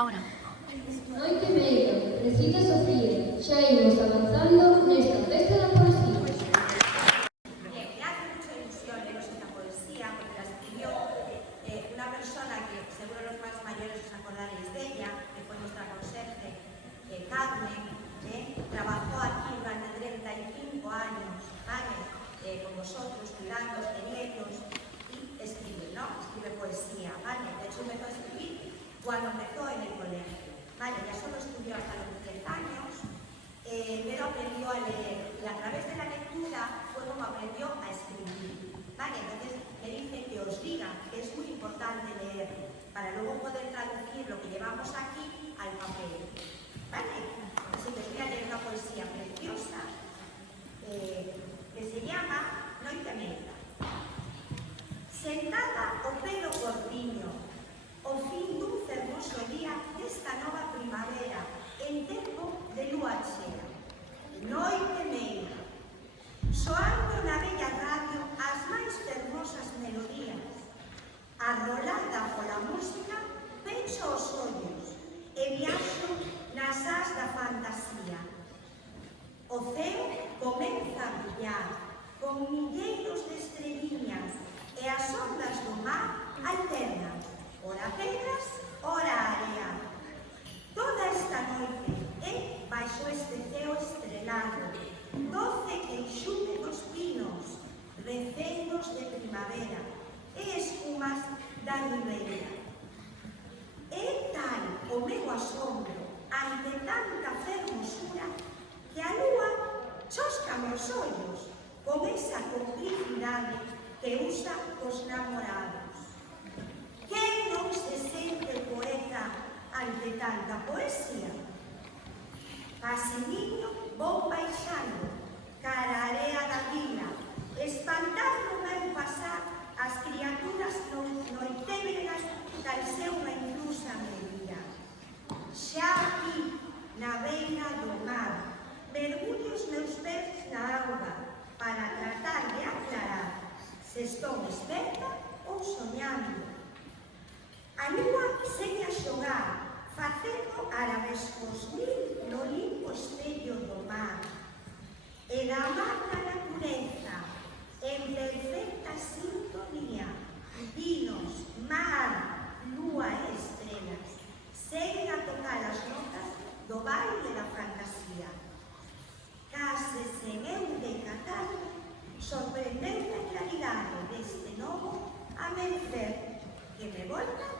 Ahora. Noite media, recita Sofía, xa imos avanzando nesta festa da poesía. Me hace mucha ilusión leeros esta poesía porque la escribió una persona que seguro los más mayores os acordaréis de ella, que fue nuestra conserje, Carmen, trabajó aquí durante 35 años, ¿vale? Con vosotros, cuidándoos, queriéndoos, y escribe, ¿no? Escribe poesía, ¿vale? De hecho empezó a escribir cuando empezó en el colegio, ¿vale? Ya solo estudió hasta los 10 años, pero aprendió a leer, y a través de la lectura fue como aprendió a escribir, ¿vale? Entonces me dice que os diga que es muy importante leer para luego poder traducir lo que llevamos aquí al papel, ¿vale? Así que os voy a leer una poesía preciosa que se llama Noite Media. Sentada o pelo cortiño, o fin dun fermoso día desta nova primavera, en tempo de lúa chea. Noite media, soando na bella radio as máis fermosas melodías. Arrolada pola música, pecho os ollos e viaxo nas ás da fantasía. O ceo comeza a brillar, con milleiros de estreliñas, e as ondas do mar alternan, ora pedras, ora area. Toda esta noite baixo este ceo estrelado, doce queixume dos pinos, receios de primavera e espumas da ribeira. É tal o meu asombro ante tanta fermosura que a lúa chóscame os ollos con esa complicidade que usa os namorados. Quen non se sente poeta ante tanta poesía? Paseniño vou baixando cara a area da vila, espantando meu pasar as criaturas noitebregas tal seu unha intrusa medida. Xa aquí, na beira do mar, mergullo os meus pés na auga para tratar de aclarar se estou esperta ou soñando. A lúa segue a xogar, facendo arabescos mil no limpo espello do mar. E da magna natureza, en perfecta sintonía, vinos, mar, lúa e estrelas, seguen a tocar as notas do baile da fantasía. Case sen eu decatarme, sorprendeu a claridade deste novo amencer que me volta